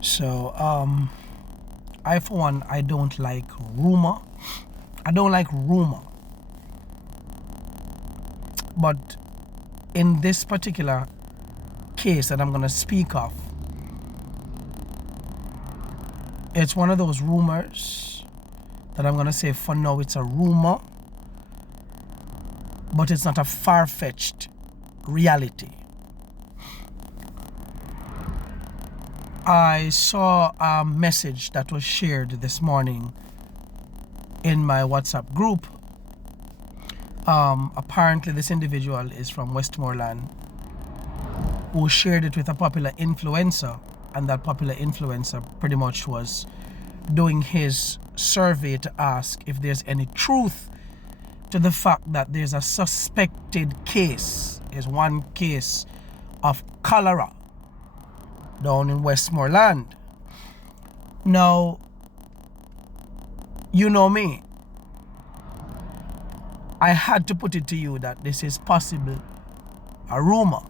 So, I for one, I don't like rumor. I don't like rumor. But in this particular case that I'm going to speak of, it's one of those rumors that I'm going to say for now it's a rumor, but it's not a far-fetched reality. I saw a message that was shared this morning in my WhatsApp group. Apparently this individual is from Westmoreland who shared it with a popular influencer, and that popular influencer pretty much was doing his survey to ask if there's any truth to the fact that there's a suspected case, is one case of cholera down in Westmoreland. Now, you know me, I had to put it to you that this is possible a rumor.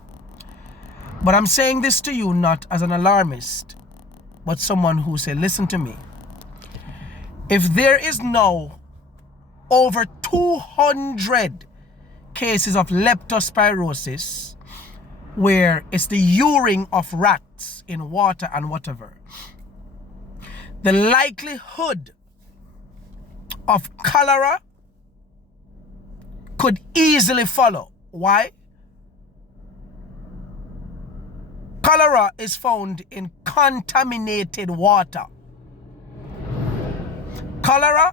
But I'm saying this to you not as an alarmist, but someone who said, listen to me. If there is now over 200 cases of leptospirosis, where it's the urine of rats in water and whatever, the likelihood of cholera could easily follow. Why? Cholera is found in contaminated water. Cholera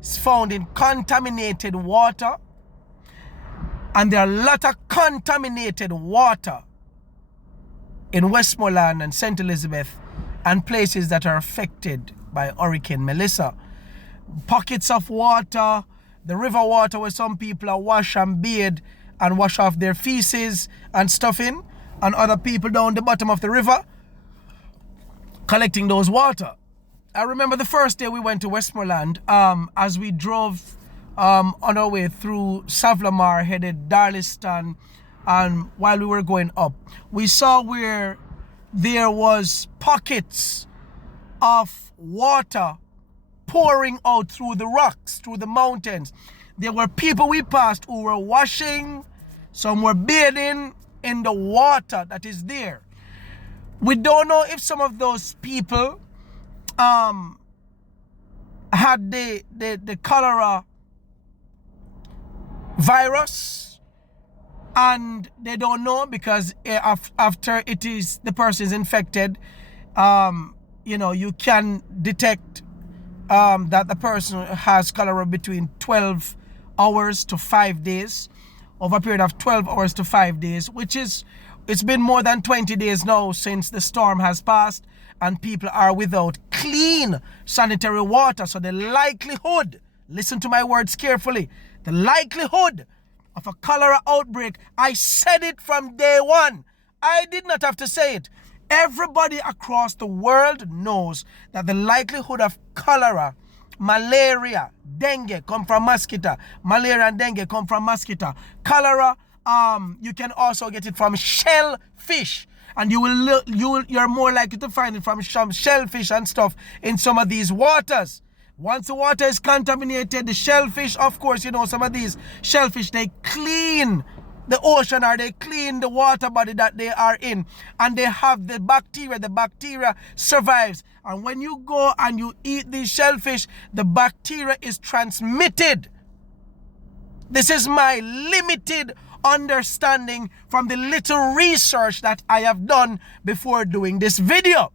is found in contaminated water, and there are a lot of contaminated water in Westmoreland and St. Elizabeth and places that are affected by Hurricane Melissa. Pockets of water, the river water where some people are wash and bathe and wash off their feces and stuff in, and other people down the bottom of the river collecting those water. I remember the first day we went to Westmoreland, as we drove on our way through Savlamar, headed Darliston, and while we were going up, we saw where there was pockets of water pouring out through the rocks, through the mountains. There were people we passed who were washing, some were bathing in the water that is there. We don't know if some of those people had the cholera virus, and they don't know because after it is the person is infected, you can detect that the person has cholera between 12 hours to 5 days, over a period of 12 hours to 5 days, which is, it's been more than 20 days now since the storm has passed and people are without clean sanitary water. So the likelihood, listen to my words carefully, the likelihood of a cholera outbreak, I said it from day one. I did not have to say it. Everybody across the world knows that the likelihood of cholera, malaria, dengue come from mosquito. Malaria and dengue come from mosquito. Cholera, you can also get it from shellfish, and you're more likely to find it from some shellfish and stuff in some of these waters. Once the water is contaminated, the shellfish, of course, some of these shellfish, they clean the ocean, or they clean the water body that they are in, and they have the bacteria survives, and when you go and you eat these shellfish, the bacteria is transmitted. This is my limited understanding from the little research that I have done before doing this video.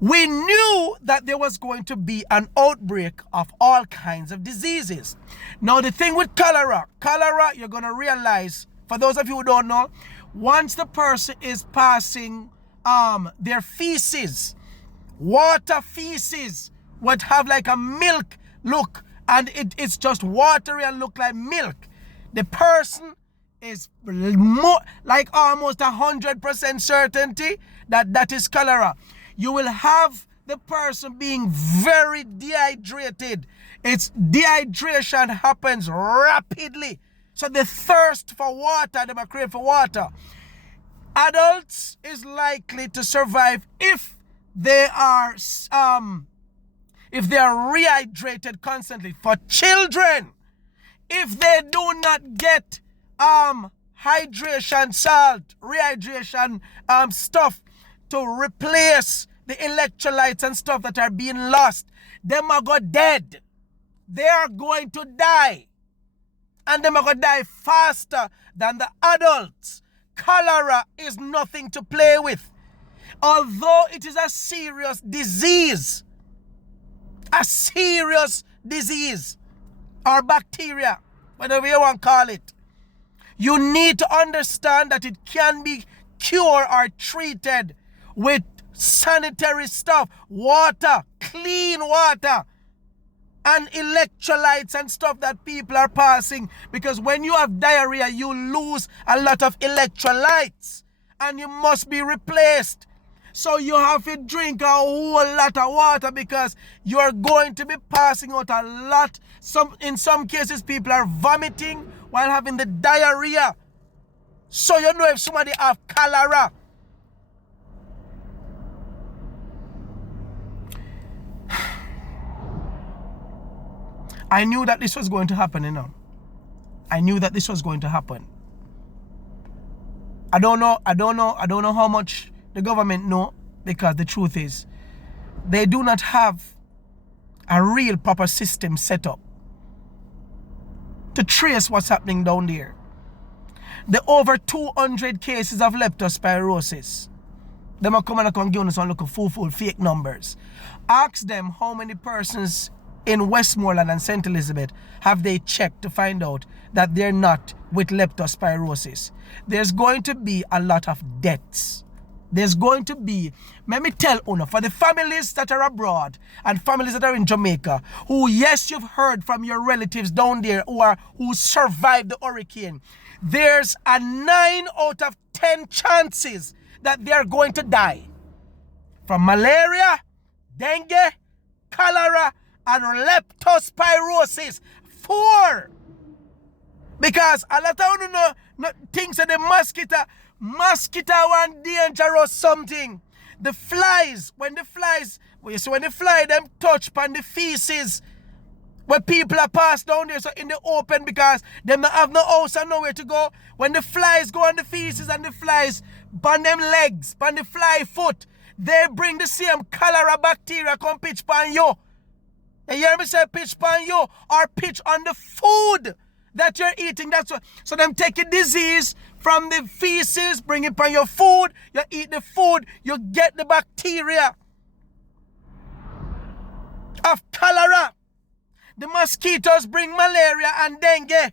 We knew that there was going to be an outbreak of all kinds of diseases. Now, the thing with cholera, you're going to realize, for those of you who don't know, once the person is passing their feces, water feces would have like a milk look, and it's just watery and look like milk. The person is more like almost 100% certainty that is cholera. You will have the person being very dehydrated. Its dehydration happens rapidly. So the thirst for water, they might crave for water. Adults is likely to survive if they are rehydrated constantly. For children, if they do not get hydration salt, rehydration stuff to replace the electrolytes and stuff that are being lost, them are go dead. They are going to die. And them are going to die faster than the adults. Cholera is nothing to play with. Although it is a serious disease or bacteria, whatever you want to call it, you need to understand that it can be cured or treated with sanitary stuff, water, clean water, and electrolytes and stuff that people are passing. Because when you have diarrhea, you lose a lot of electrolytes and you must be replaced. So you have to drink a whole lot of water because you are going to be passing out a lot. In some cases, people are vomiting while having the diarrhea. So you know if somebody have cholera. I knew that this was going to happen, you know. I knew that this was going to happen. I don't know how much the government know, because the truth is, they do not have a real proper system set up to trace what's happening down there. The over 200 cases of leptospirosis, them are coming and give us some look full fake numbers. Ask them how many persons in Westmoreland and St. Elizabeth have they checked to find out that they're not with leptospirosis. There's going to be a lot of deaths. There's going to be, let me tell you, for the families that are abroad and families that are in Jamaica, who, yes, you've heard from your relatives down there who survived the hurricane, there's a 9 out of 10 chances that they're going to die from malaria, dengue, cholera, and leptospirosis. 4. Because a lot of you know things that the mosquito one dangerous something. The flies, when the fly them touch upon the feces where people are passed down there, so in the open, because them not have no house and nowhere to go. When the flies go on the feces and the flies on them legs, on the fly foot, they bring the same cholera bacteria come pitch upon you. You hear me say pitch upon you, or pitch on the food that you're eating. That's what. So them take a disease from the feces, bring it upon your food, you eat the food, you get the bacteria of cholera. The mosquitoes bring malaria and dengue.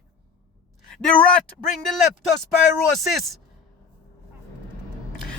The rat bring the leptospirosis.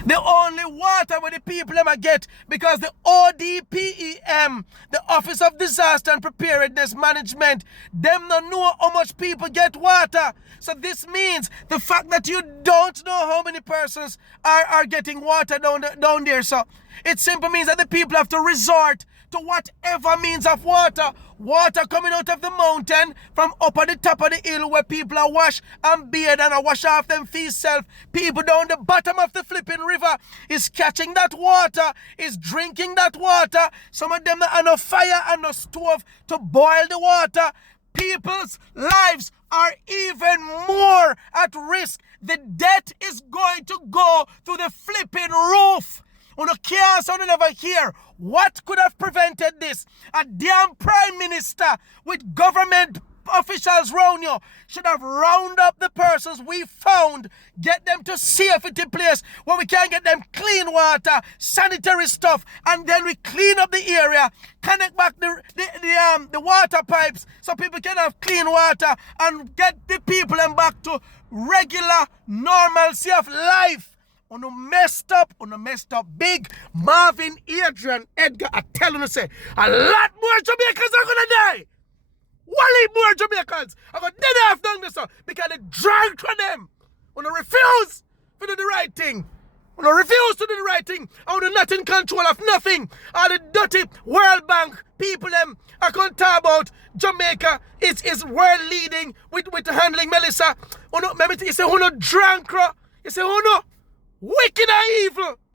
The only water where the people ever get, because the ODPEM, the Office of Disaster and Preparedness Management, them don't know how much people get water. So this means the fact that you don't know how many persons are getting water down there. So it simply means that the people have to resort to whatever means of water. Water coming out of the mountain from up at the top of the hill where people are wash and bathe and wash off them feet self. People down the bottom of the flipping river is catching that water, is drinking that water. Some of them are no fire and no stove to boil the water. People's lives are even more at risk. The debt is going to go through the flipping roof. On a chaos, I never hear. What could have prevented this? A damn prime minister with government officials round you should have round up the persons we found, get them to safety place where we can get them clean water, sanitary stuff, and then we clean up the area, connect back the water pipes so people can have clean water and get the people and back to regular normalcy of life. On a messed up big. Marvin, Adrian, Edgar are telling us, say, a lot more Jamaicans are gonna die. Wally more Jamaicans are gonna dead off down this, because they drunk on them. When they refuse to do the right thing. When they refuse to do the right thing, and they're not in control of nothing. All the dirty World Bank people them are going to talk about Jamaica is world leading with handling Melissa. Maybe you say, who no drunk, you say, who no? wicked and evil.